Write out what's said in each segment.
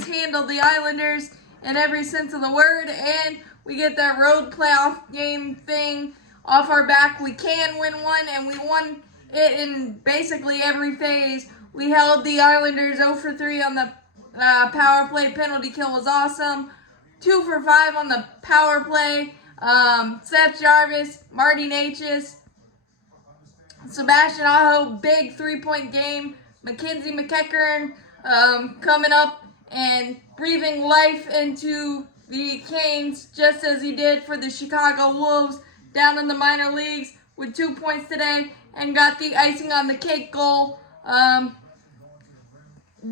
Hurricanes handled the Islanders in every sense of the word, and we get that road playoff game thing off our back. We can win one, and we won it in basically every phase. We held the Islanders 0 for 3 on the power play. Penalty kill was awesome. 2 for 5 on the power play. Seth Jarvis, Marty Natchez, Sebastian Aho, big 3-point game. Mackenzie McEachern coming up and breathing life into the Canes just as he did for the Chicago Wolves down in the minor leagues with 2 points today and got the icing on the cake goal.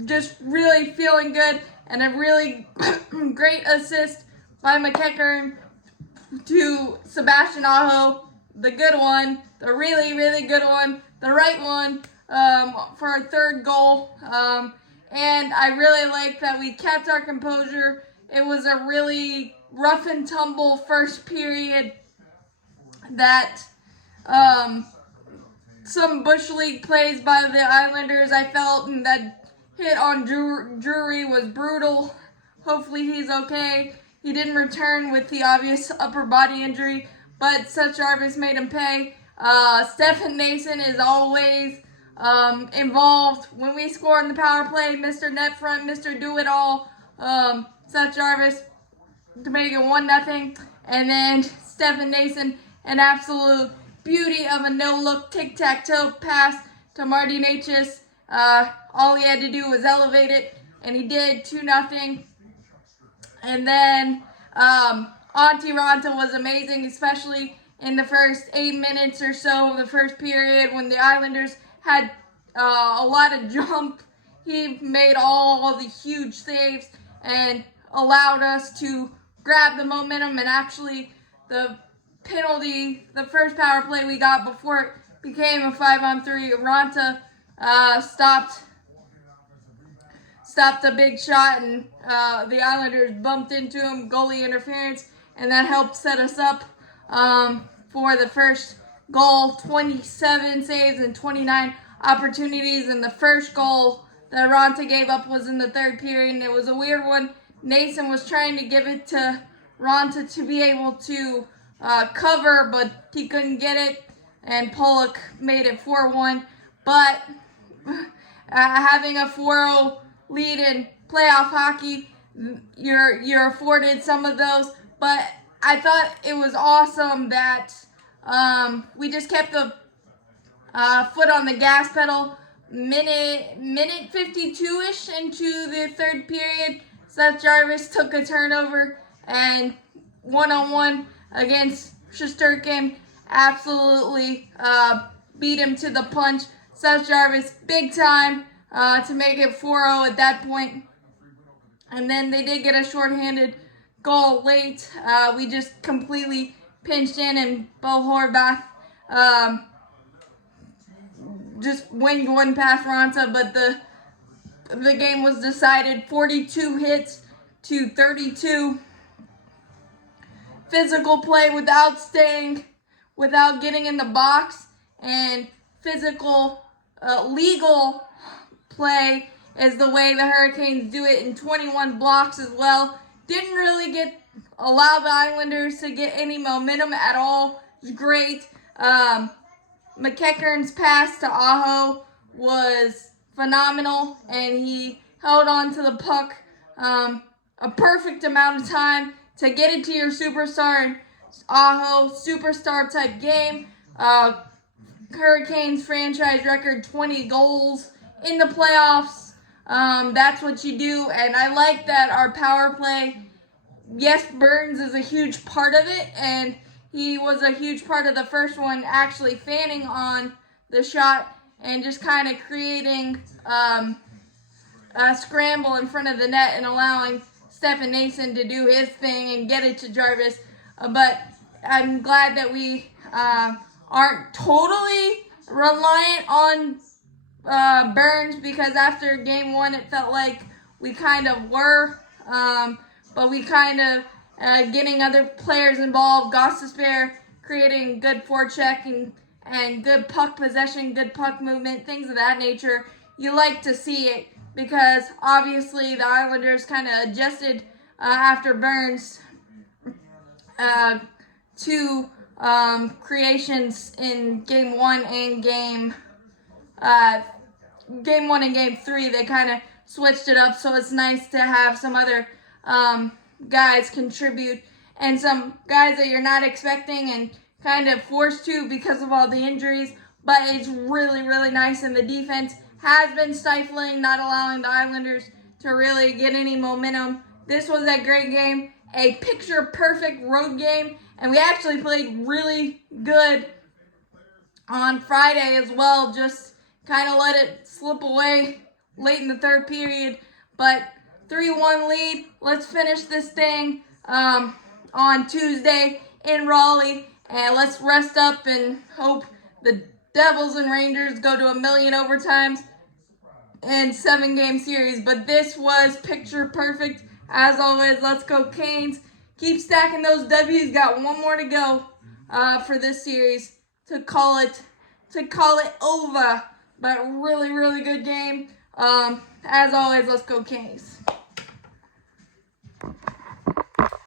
Just really feeling good, and a really great assist by McEachern to Sebastian Aho, the good one, the really, really good one, the right one, for a third goal. And I really like that we kept our composure. It was a really rough and tumble first period that some Bush League plays by the Islanders, I felt, and that hit on Drury was brutal. Hopefully he's okay. He didn't return with the obvious upper body injury, but Seth Jarvis made him pay. Stephen Nason is always involved. When we score in the power play, Mr. Net Front, Mr. Do-It-All, Seth Jarvis to make it 1-0. And then Stephen Nason, an absolute beauty of a no-look tic-tac-toe pass to Marty Natchez. All he had to do was elevate it, and he did, 2-0. And then Antti Ranta was amazing, especially in the first 8 minutes or so of the first period when the Islanders had a lot of jump. He made all the huge saves and allowed us to grab the momentum, and actually the penalty, the first power play we got before it became a 5-on-3, Ranta stopped a big shot, and the Islanders bumped into him, goalie interference, and that helped set us up for the first goal. 27 saves and 29 opportunities, and the first goal that Ranta gave up was in the third period, and it was a weird one. Nason was trying to give it to Ranta to be able to cover, but he couldn't get it, and Pollock made it 4-1. But having a 4-0 lead in playoff hockey, you're afforded some of those. But I thought it was awesome that we just kept the foot on the gas pedal. Minute 52-ish into the third period, Seth Jarvis took a turnover and one-on-one against Shesterkin absolutely beat him to the punch. Seth Jarvis, big time to make it 4-0 at that point. And then they did get a shorthanded goal late. We just completely pinched in, and Bo Horvath just winged one past Ranta, but the game was decided 42 hits to 32. Physical play without getting in the box, and physical, legal play is the way the Hurricanes do it in 21 blocks as well. Didn't really allow the Islanders to get any momentum at all. It was great. McEachern's pass to Aho was phenomenal, and he held on to the puck a perfect amount of time to get it to your superstar. And Aho, superstar type game. Hurricanes franchise record 20 goals in the playoffs. That's what you do, and I like that our power play, yes, Burns is a huge part of it, and he was a huge part of the first one, actually fanning on the shot and just kind of creating a scramble in front of the net and allowing Stephen Nason to do his thing and get it to Jarvis. But I'm glad that we aren't totally reliant on Burns, because after game one it felt like we kind of were, but we kind of getting other players involved, Gostisbehere creating good forecheck and good puck possession, good puck movement, things of that nature. You like to see it because obviously the Islanders kind of adjusted after Burns to creations in game 1 and game 1 and game 3. They kind of switched it up, so it's nice to have some other guys contribute and some guys that you're not expecting and kind of forced to because of all the injuries. But it's really, really nice, and the defense has been stifling, not allowing the Islanders to really get any momentum. This was a great game, a picture-perfect road game, and we actually played really good on Friday as well. Just kind of let it slip away late in the third period, but 3-1 lead. Let's finish this thing on Tuesday in Raleigh, and let's rest up and hope the Devils and Rangers go to 1,000,000 overtimes and 7-game series. But this was picture perfect. As always, let's go Canes. Keep stacking those W's. Got one more to go for this series to call it over. But really, really good game. As always, let's go Canes.